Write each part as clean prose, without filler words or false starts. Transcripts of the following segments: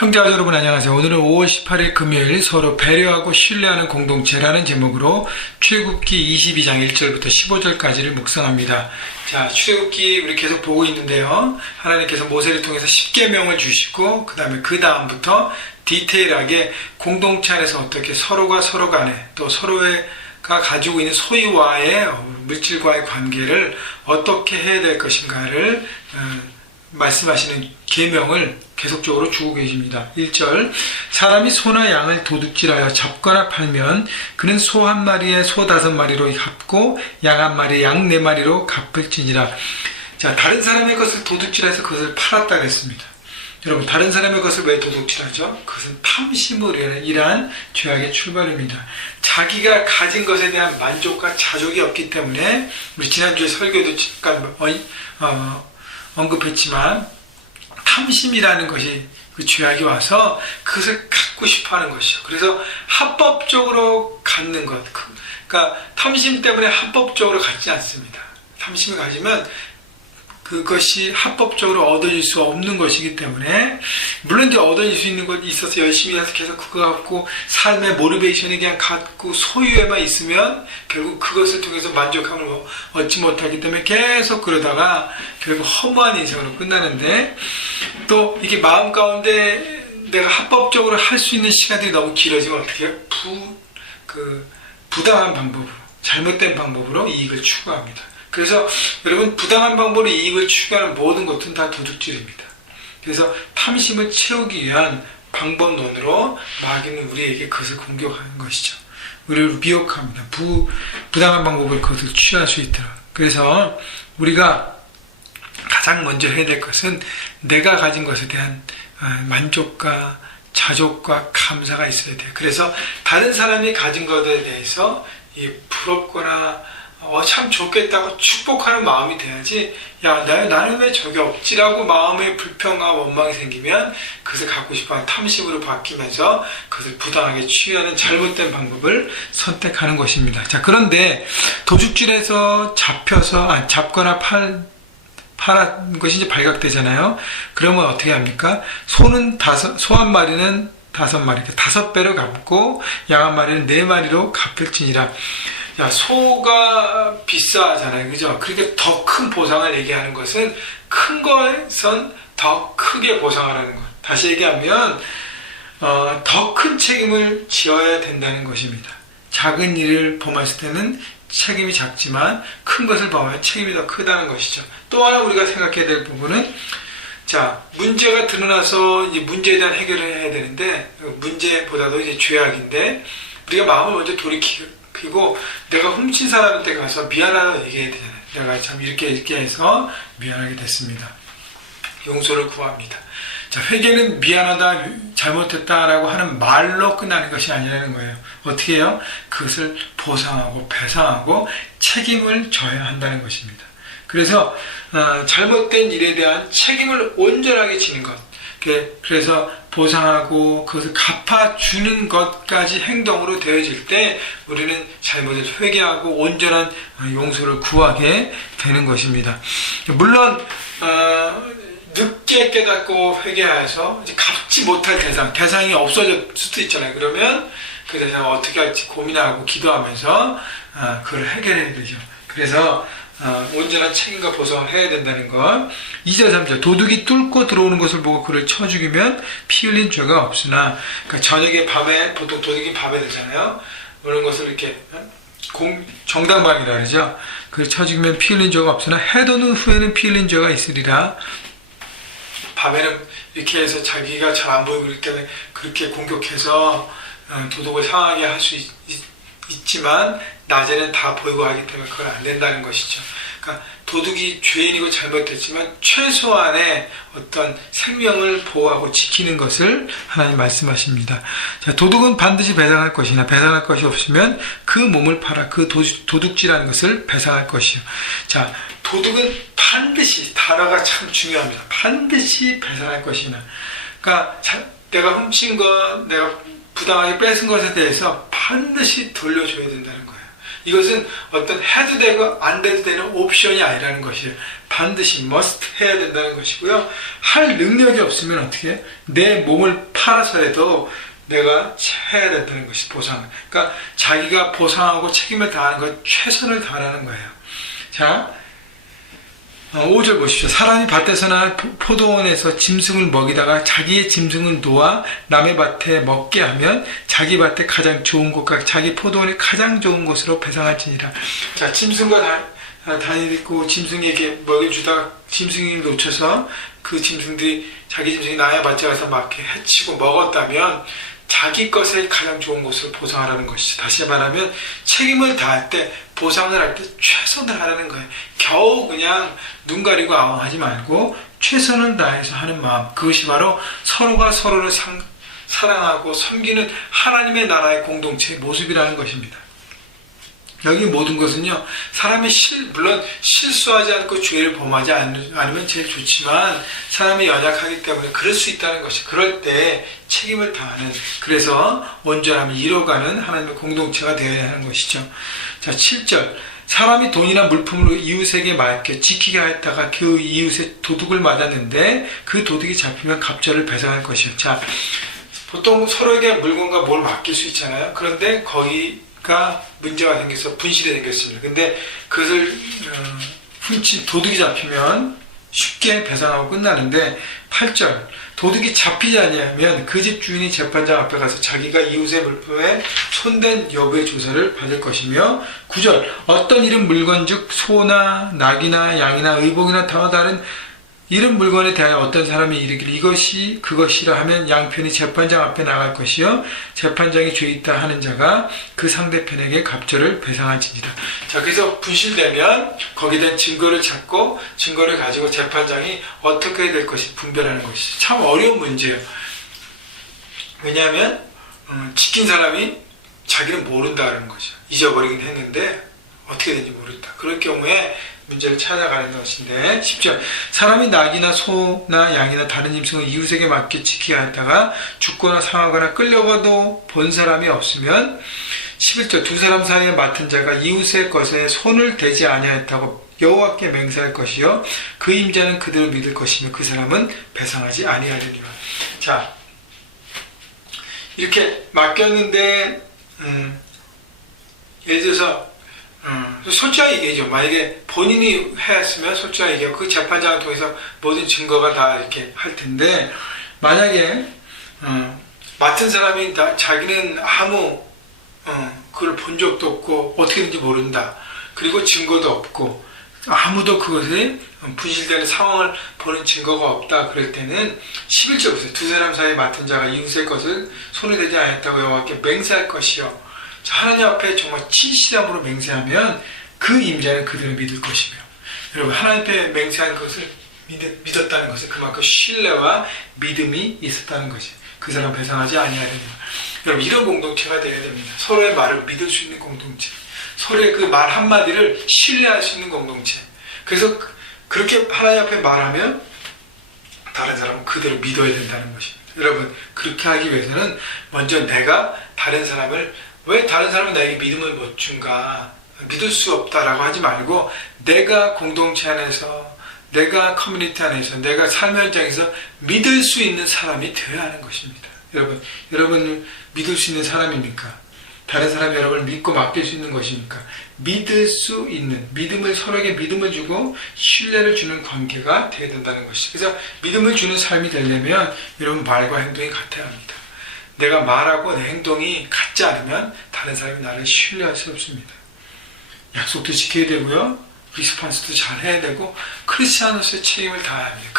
형제와 여러분 안녕하세요. 오늘은 5월 18일 금요일 서로 배려하고 신뢰하는 공동체라는 제목으로 출애굽기 22장 1절부터 15절까지를 묵상합니다. 자, 출애굽기 우리 계속 보고 있는데요. 하나님께서 모세를 통해서 10계명을 주시고 그 다음부터 디테일하게 공동체 안에서 어떻게 서로가 서로 간에 또 서로가 가지고 있는 소유와의 물질과의 관계를 어떻게 해야 될 것인가를 말씀하시는 계명을 계속적으로 주고 계십니다. 1절 사람이 소나 양을 도둑질하여 잡거나 팔면 그는 소 한 마리에 소 5마리로 갚고 양 한 마리에 양 4마리로 갚을지니라. 자, 다른 사람의 것을 도둑질해서 그것을 팔았다 그랬습니다. 여러분, 다른 사람의 것을 왜 도둑질하죠? 그것은 탐심으로 인한 죄악의 출발입니다. 자기가 가진 것에 대한 만족과 자족이 없기 때문에 우리 지난주에 설교도 잠깐 언급했지만 탐심이라는 것이 그 죄악이 와서 그것을 갖고 싶어 하는 것이죠. 그래서 합법적으로 갖는 것, 그러니까 탐심 때문에 합법적으로 갖지 않습니다. 탐심을 가지면 그것이 합법적으로 얻어질 수 없는 것이기 때문에, 물론 이제 얻어질 수 있는 것이 있어서 열심히 해서 계속 그거 갖고 삶의 모티베이션이 그냥 갖고 소유에만 있으면 결국 그것을 통해서 만족함을 얻지 못하기 때문에 계속 그러다가 결국 허무한 인생으로 끝나는데, 또 이게 마음 가운데 내가 합법적으로 할 수 있는 시간들이 너무 길어지면 어떻게 해요? 부당한 방법으로, 잘못된 방법으로 이익을 추구합니다. 그래서 여러분, 부당한 방법으로 이익을 추구하는 모든 것은 다 도둑질입니다. 그래서 탐심을 채우기 위한 방법론으로 마귀는 우리에게 그것을 공격하는 것이죠. 우리를 미혹합니다. 부당한 방법으로 그것을 취할 수 있도록. 그래서 우리가 가장 먼저 해야 될 것은 내가 가진 것에 대한 만족과 자족과 감사가 있어야 돼요. 그래서 다른 사람이 가진 것에 대해서 부럽거나 참 좋겠다고 축복하는 마음이 돼야지, 야, 나는 왜 저게 없지라고 마음의 불평과 원망이 생기면 그것을 갖고 싶어하는 탐심으로 바뀌면서 그것을 부당하게 취하는 잘못된 방법을 선택하는 것입니다. 자, 그런데 도둑질에서 잡거나 팔은 것이 이제 발각되잖아요. 그러면 어떻게 합니까? 소 한 마리는 5마리, 5배로 갚고 양 한 마리는 4마리로 갚을지니라. 야, 소가 비싸잖아요. 그죠? 그러니까 더 큰 보상을 얘기하는 것은 큰 것은 더 크게 보상하라는 것. 다시 얘기하면 더 큰 책임을 지어야 된다는 것입니다. 작은 일을 범했을 때는 책임이 작지만 큰 것을 범하면 책임이 더 크다는 것이죠. 또 하나 우리가 생각해야 될 부분은, 자, 문제가 드러나서 이제 문제에 대한 해결을 해야 되는데, 문제보다도 이제 죄악인데, 우리가 마음을 먼저 돌이키고 내가 훔친 사람한테 가서 미안하다고 얘기해야 되잖아요. 내가 참 이렇게 해서 미안하게 됐습니다. 용서를 구합니다. 자, 회개는 미안하다, 잘못했다라고 하는 말로 끝나는 것이 아니라는 거예요. 어떻게 해요? 그것을 보상하고 배상하고 책임을 져야 한다는 것입니다. 그래서 잘못된 일에 대한 책임을 온전하게 지는 것, 그래서 보상하고 그것을 갚아주는 것까지 행동으로 되어질 때 우리는 잘못을 회개하고 온전한 용서를 구하게 되는 것입니다. 물론 늦게 깨닫고 회개해서 갚지 못할 대상이 없어질 수도 있잖아요. 그러면 그 대상을 어떻게 할지 고민하고 기도하면서 그걸 해결해야 되죠. 그래서 온전한 책임과 보상을 해야 된다는 것. 2절 3절 도둑이 뚫고 들어오는 것을 보고 그를 쳐 죽이면 피 흘린 죄가 없으나, 그러니까 저녁에 밤에, 보통 도둑이 밤에 되잖아요. 오는 것을 이렇게 정당방위라 그러죠. 그를 쳐 죽이면 피 흘린 죄가 없으나 해도는 후에는 피 흘린 죄가 있으리라. 밤에는 이렇게 해서 자기가 잘 안 보이고 그렇기 때문에 그렇게 공격해서 도둑을 상하게 할 수 있지만 낮에는 다 보이고 하기 때문에 그건 안 된다는 것이죠. 그러니까 도둑이 죄인이고 잘못했지만 최소한의 어떤 생명을 보호하고 지키는 것을 하나님 말씀하십니다. 자, 도둑은 반드시 배상할 것이나 배상할 것이 없으면 그 몸을 팔아 그 도둑질하는 것을 배상할 것이요. 자, 도둑은 반드시, 단어가 참 중요합니다. 반드시 배상할 것이나. 그러니까 내가 훔친 것, 내가 부당하게 뺏은 것에 대해서 반드시 돌려줘야 된다는 거예요. 이것은 어떤 해도 되고 안 돼도 되는 옵션이 아니라는 것이에요. 반드시 must 해야 된다는 것이고요. 할 능력이 없으면 어떻게 해? 내 몸을 팔아서라도 내가 해야 된다는 것이 보상. 그러니까 자기가 보상하고 책임을 다하는 것, 최선을 다하는 거예요. 자, 5절 보십시오. 사람이 밭에서나 포도원에서 짐승을 먹이다가 자기의 짐승을 놓아 남의 밭에 먹게 하면 자기 밭에 가장 좋은 곳과 자기 포도원에 가장 좋은 곳으로 배상할지니라. 자, 짐승과 다니고 짐승에게 먹여주다가 짐승이 놓쳐서 그 짐승들이 자기 짐승이 남의 밭에 가서 막 해치고 먹었다면 자기 것에 가장 좋은 곳으로 보상하라는 것이죠. 다시 말하면 책임을 다할 때, 보상을 할 때 최선을 하라는 거예요. 겨우 그냥 눈 가리고 아웅하지 말고 최선을 다해서 하는 마음, 그것이 바로 서로가 서로를 사랑하고 섬기는 하나님의 나라의 공동체의 모습이라는 것입니다. 여기 모든 것은요, 사람이 물론 실수하지 않고 죄를 범하지 않으면 제일 좋지만 사람이 연약하기 때문에 그럴 수 있다는 것이, 그럴 때 책임을 다하는, 그래서 온전함을 이뤄가는 하나님의 공동체가 되어야 하는 것이죠. 자, 7절. 사람이 돈이나 물품으로 이웃에게 맡겨 지키게 하였다가 그 이웃의 도둑을 맞았는데 그 도둑이 잡히면 갑절을 배상할 것이요. 자, 보통 서로에게 물건과 뭘 맡길 수 있잖아요. 그런데 거기가 문제가 생겨서 분실이 생겼습니다. 근데 그것을 훔친 도둑이 잡히면 쉽게 배상하고 끝나는데, 8절. 도둑이 잡히지 아니하면 그 집 주인이 재판장 앞에 가서 자기가 이웃의 물품에 손댄 여부의 조사를 받을 것이며, 9절. 어떤 이런 물건즉 소나 낙이나 양이나 의복이나 다와 다른 이런 물건에 대하여 어떤 사람이 이르기를 이것이 그것이라 하면 양편이 재판장 앞에 나갈 것이요 재판장이 죄 있다 하는 자가 그 상대편에게 갑절을 배상할지니라. 자, 그래서 분실되면 거기에 대한 증거를 찾고 증거를 가지고 재판장이 어떻게 될 것이 분별하는 것이죠. 참 어려운 문제예요. 왜냐하면 지킨 사람이 자기는 모른다는 거죠. 잊어버리긴 했는데 어떻게 되는지 모른다. 그럴 경우에 문제를 찾아가는 것인데, 10절. 사람이 낙이나 소나 양이나 다른 짐승을 이웃에게 맡겨 지키게 하다가 죽거나 상하거나 끌려가도 본 사람이 없으면, 11절. 두 사람 사이에 맡은 자가 이웃의 것에 손을 대지 아니하였다고 여호와께 맹세할 것이요 그 임자는 그대로 믿을 것이며 그 사람은 배상하지 아니하리라. 자, 이렇게 맡겼는데 예를 들어서 솔직하게 얘기해죠. 만약에 본인이 했으면 솔직하게 얘기하고 그 재판장을 통해서 모든 증거가 다 이렇게 할 텐데, 만약에 맡은 사람이 자기는 아무 그걸 본 적도 없고 어떻게 되는지 모른다, 그리고 증거도 없고 아무도 그것에 분실되는 상황을 보는 증거가 없다, 그럴 때는 11절 보세요. 두 사람 사이에 맡은 자가 이웃의 것을 손에 대지 않았다고 여호와께 맹세할 것이요 하나님 앞에 정말 진실함으로 맹세하면 그 임자는 그대로 믿을 것이며, 여러분 하나님 앞에 맹세한 것을 믿었다는 것은 그만큼 신뢰와 믿음이 있었다는 것이, 그 사람 배상하지 아니하리라. 여러분 이런 공동체가 되어야 됩니다. 서로의 말을 믿을 수 있는 공동체, 서로의 그 말 한마디를 신뢰할 수 있는 공동체. 그래서 그렇게 하나님 앞에 말하면 다른 사람은 그대로 믿어야 된다는 것입니다. 여러분 그렇게 하기 위해서는 먼저 내가 다른 사람을, 왜 다른 사람은 나에게 믿음을 못 준가, 믿을 수 없다라고 하지 말고 내가 공동체 안에서, 내가 커뮤니티 안에서, 내가 삶의 현장에서 믿을 수 있는 사람이 되어야 하는 것입니다. 여러분 믿을 수 있는 사람입니까? 다른 사람이 여러분을 믿고 맡길 수 있는 것입니까? 믿을 수 있는, 믿음을, 서로에게 믿음을 주고 신뢰를 주는 관계가 되어야 된다는 것이죠. 그래서 믿음을 주는 삶이 되려면 여러분 말과 행동이 같아야 합니다. 내가 말하고 내 행동이 같지 않으면 다른 사람이 나를 신뢰할 수 없습니다. 약속도 지켜야 되고요, 리스폰스도 잘 해야 되고, 크리스찬으로서의 책임을 다해야 합니다.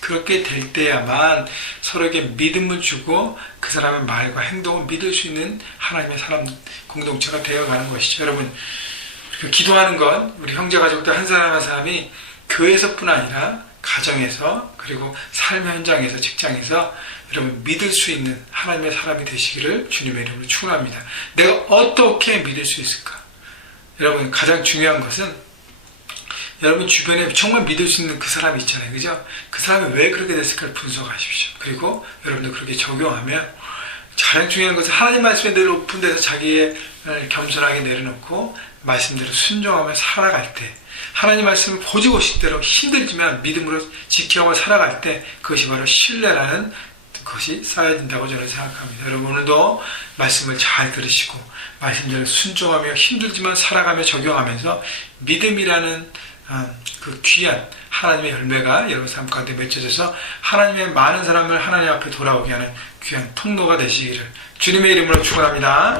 그렇게 될 때야만 서로에게 믿음을 주고 그 사람의 말과 행동을 믿을 수 있는 하나님의 사람 공동체가 되어가는 것이죠. 여러분 기도하는 건 우리 형제 가족들 한 사람 한 사람이 교회에서뿐 아니라 가정에서, 그리고 삶의 현장에서, 직장에서 여러분 믿을 수 있는 하나님의 사람이 되시기를 주님의 이름으로 축원합니다. 내가 어떻게 믿을 수 있을까? 여러분 가장 중요한 것은 여러분 주변에 정말 믿을 수 있는 그 사람이 있잖아요, 그죠? 그 사람이 왜 그렇게 됐을까를 분석하십시오. 그리고 여러분들 그렇게 적용하면, 가장 중요한 것은 하나님 말씀에 늘 오픈돼서 자기의 겸손하게 내려놓고 말씀대로 순종하며 살아갈 때, 하나님 말씀을 보지고식대로 힘들지만 믿음으로 지켜가며 살아갈 때 그것이 바로 신뢰라는 것이 쌓여진다고 저는 생각합니다. 여러분 오늘도 말씀을 잘 들으시고 말씀대로 순종하며 힘들지만 살아가며 적용하면서 믿음이라는 그 귀한 하나님의 열매가 여러분 삶 가운데 맺혀져서 하나님의 많은 사람을 하나님 앞에 돌아오게 하는 귀한 통로가 되시기를 주님의 이름으로 축원합니다.